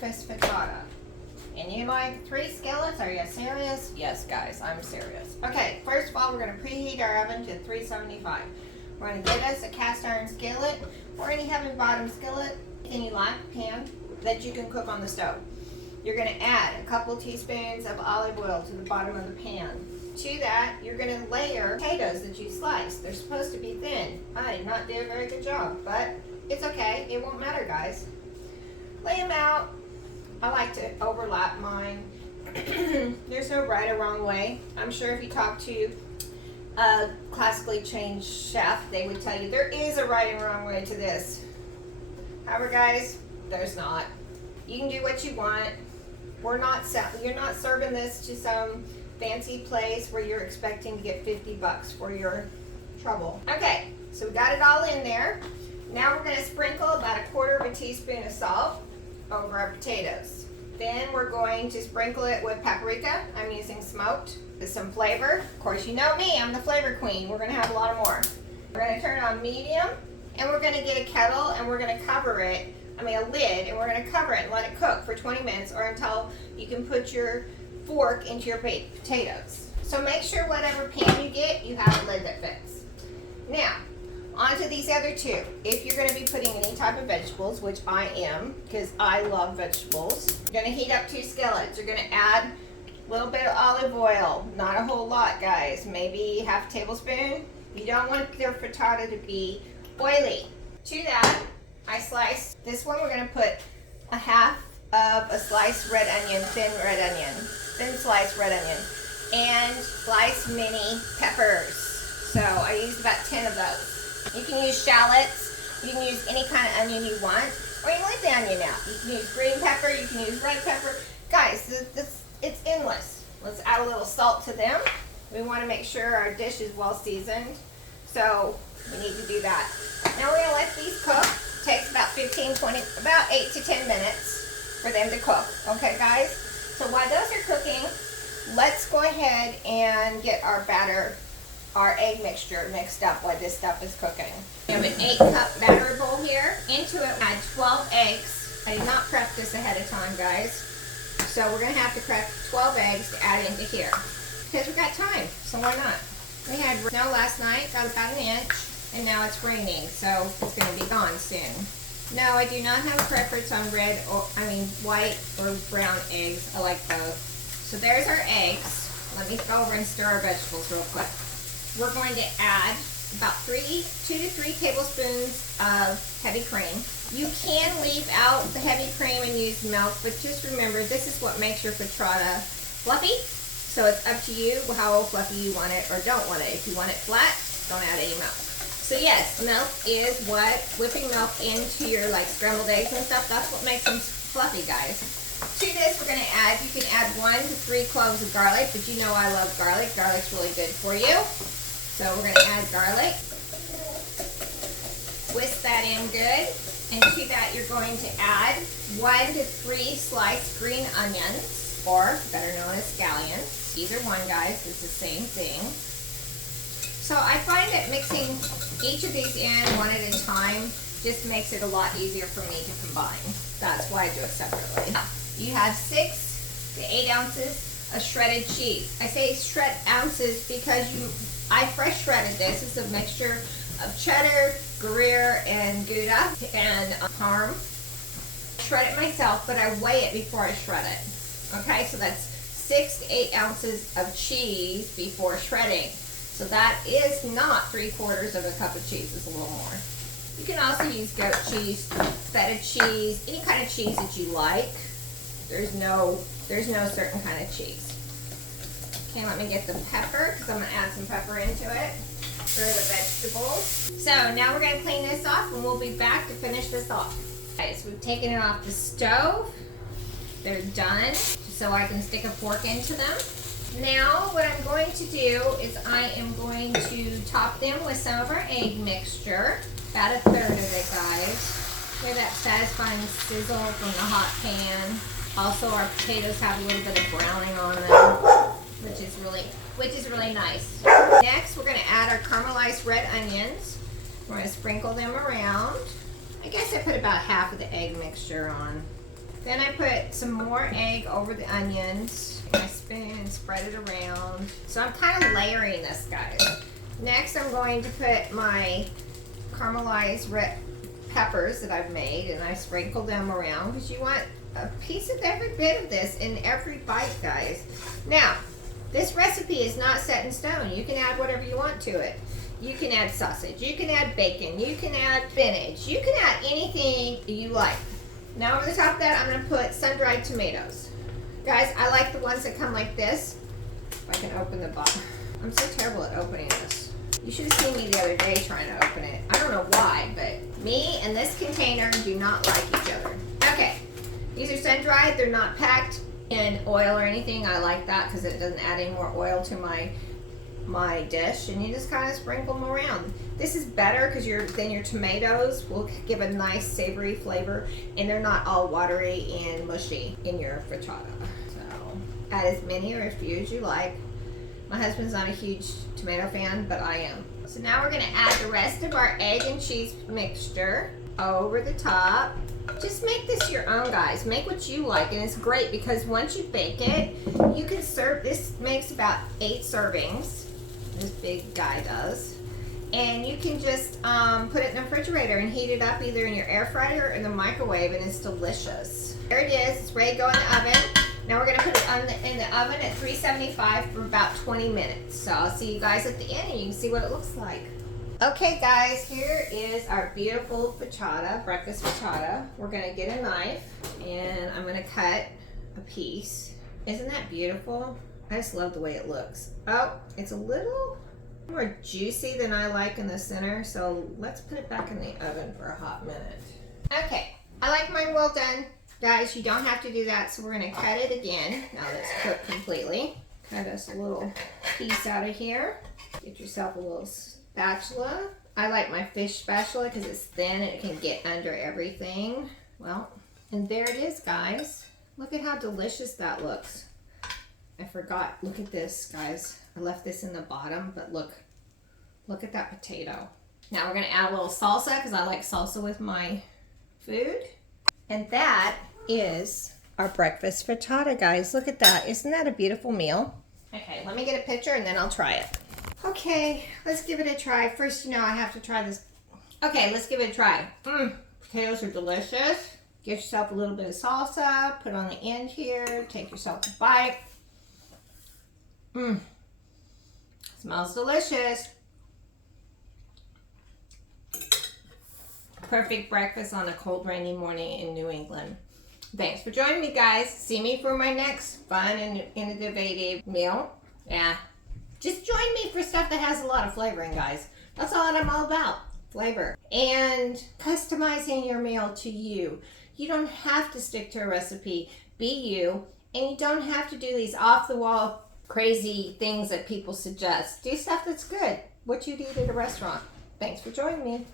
breakfast frittata. And you like 3 skillets? Are you serious? Yes, guys, I'm serious. Okay, first of all, we're going to preheat our oven to 375. We're going to get us a cast iron skillet or any heavy bottom skillet. And you like a pan that you can cook on the stove. You're going to add a couple teaspoons of olive oil to the bottom of the pan. To that, you're going to layer potatoes that you sliced. They're supposed to be thin. I did not do a very good job, but it's okay. It won't matter, guys. Lay them out. I like to overlap mine. There's no right or wrong way. I'm sure if you talk to a classically trained chef, they would tell you there is a right and wrong way to this. However, guys, there's not. You can do what you want. You're not serving this to some fancy place where you're expecting to get 50 bucks for your trouble. Okay, so we got it all in there. Now we're going to sprinkle about 1/4 teaspoon of salt over our potatoes. Then we're going to sprinkle it with paprika. I'm using smoked with some flavor. Of course, you know me, I'm the flavor queen. We're going to have a lot more. We're going to turn it on medium, and we're going to get a kettle, and we're going to cover it, a lid, and we're going to cover it and let it cook for 20 minutes or until you can put your fork into your baked potatoes. So make sure whatever pan you get, you have a lid that fits. Now, onto these other two. If you're going to be putting any type of vegetables, which I am, because I love vegetables, you're going to heat up 2 skillets. You're going to add a little bit of olive oil. Not a whole lot, guys. Maybe half a tablespoon. You don't want your frittata to be oily. To that, I sliced, this one we're going to put a half of a sliced red onion, thin sliced red onion, and sliced mini peppers. So I used about 10 of those. You can use shallots, you can use any kind of onion you want, or you can leave the onion out. You can use green pepper, you can use red pepper. Guys, it's endless. Let's add a little salt to them. We want to make sure our dish is well seasoned, so we need to do that. Now we're going to let these cook. It takes about 8 to 10 minutes for them to cook. Okay, guys? So while those are cooking, let's go ahead and get our batter, our egg mixture mixed up while this stuff is cooking. We have an 8-cup batter bowl here. Into it, add 12 eggs. I did not prep this ahead of time, guys. So we're going to have to crack 12 eggs to add into here. Because we got time, so why not? We had snow last night, got about 1 inch, and now it's raining, so it's going to be gone soon. No, I do not have a preference on white or brown eggs. I like both. So there's our eggs. Let me go over and stir our vegetables real quick. We're going to add about 2 to 3 tablespoons of heavy cream. You can leave out the heavy cream and use milk, but just remember, this is what makes your frittata fluffy. So it's up to you how fluffy you want it or don't want it. If you want it flat, don't add any milk. So yes, milk is what, whipping milk into your scrambled eggs and stuff, that's what makes them fluffy, guys. To this, we're going to add, you can add 1 to 3 cloves of garlic, but you know I love garlic. Garlic's really good for you. So we're going to add garlic. Whisk that in good. And to that, you're going to add 1 to 3 sliced green onions, or better known as scallions. Either one, guys, it's the same thing. So I find that mixing each of these in one at a time just makes it a lot easier for me to combine. That's why I do it separately. You have 6 to 8 ounces of shredded cheese. I say shred ounces because I fresh shredded this. It's a mixture of cheddar, Gruyere, and Gouda, and Parm. I shred it myself, but I weigh it before I shred it. Okay, so that's 6 to 8 ounces of cheese before shredding. So that is not 3/4 of a cup of cheese, it's a little more. You can also use goat cheese, feta cheese, any kind of cheese that you like. There's no certain kind of cheese. Okay, let me get the pepper, because I'm going to add some pepper into it for the vegetables. So now we're going to clean this off, and we'll be back to finish this off. Okay, so we've taken it off the stove. They're done, so I can stick a fork into them. Now what I'm going to do is I am going to top them with some of our egg mixture. About 1/3 of it, guys. Hear that satisfying sizzle from the hot pan. Also, our potatoes have a little bit of browning on them, which is really nice. Next, we're going to add our caramelized red onions. We're going to sprinkle them around. I guess I put about half of the egg mixture on. Then I put some more egg over the onions. I spin and spread it around. So I'm kind of layering this, guys. Next, I'm going to put my caramelized red peppers that I've made, and I sprinkle them around because you want a piece of every bit of this in every bite, guys. Now, this recipe is not set in stone. You can add whatever you want to it. You can add sausage, you can add bacon, you can add spinach, you can add anything you like. Now over the top of that, I'm gonna put sun-dried tomatoes. Guys, I like the ones that come like this. If I can open the box. I'm so terrible at opening this. You should have seen me the other day trying to open it. I don't know why, but me and this container do not like each other. Okay, these are sun-dried. They're not packed in oil or anything. I like that because it doesn't add any more oil to my dish, and you just kind of sprinkle them around. This is better because then your tomatoes will give a nice savory flavor, and they're not all watery and mushy in your frittata. So add as many or as few as you like. My husband's not a huge tomato fan, but I am. So now we're going to add the rest of our egg and cheese mixture over the top. Just make this your own, guys. Make what you like, and it's great because once you bake it, you can serve. This makes about 8 servings. This big guy does. And you can just put it in the refrigerator and heat it up either in your air fryer or in the microwave, and it's delicious. There it is. It's ready to go in the oven. Now we're going to put it in the oven at 375 for about 20 minutes. So I'll see you guys at the end, and you can see what it looks like. Okay, guys, here is our beautiful frittata, breakfast frittata. We're going to get a knife, and I'm going to cut a piece. Isn't that beautiful? I just love the way it looks. Oh, it's a little more juicy than I like in the center, so let's put it back in the oven for a hot minute. Okay, I like mine well done. Guys, you don't have to do that, so we're going to cut it again. Now that it's cooked completely. Cut us a little piece out of here. Get yourself a little spatula. I like my fish spatula because it's thin and it can get under everything. Well, and there it is, guys. Look at how delicious that looks. I forgot. Look at this, guys. I left this in the bottom, but look at that potato. Now we're going to add a little salsa because I like salsa with my food. And that is our breakfast frittata, guys. Look at that. Isn't that a beautiful meal? Okay, let me get a picture and then I'll try it. Okay, let's give it a try. First, I have to try this. Okay, let's give it a try. Potatoes are delicious. Get yourself a little bit of salsa. Put on the end here. Take yourself a bite. Smells delicious. Perfect breakfast on a cold, rainy morning in New England. Thanks for joining me, guys. See me for my next fun and innovative meal. Yeah. Just join me for stuff that has a lot of flavoring, guys. That's all I'm all about. Flavor. And customizing your meal to you. You don't have to stick to a recipe. Be you. And you don't have to do these off-the-wall crazy things that people suggest. Do stuff that's good. What you'd eat at a restaurant. Thanks for joining me.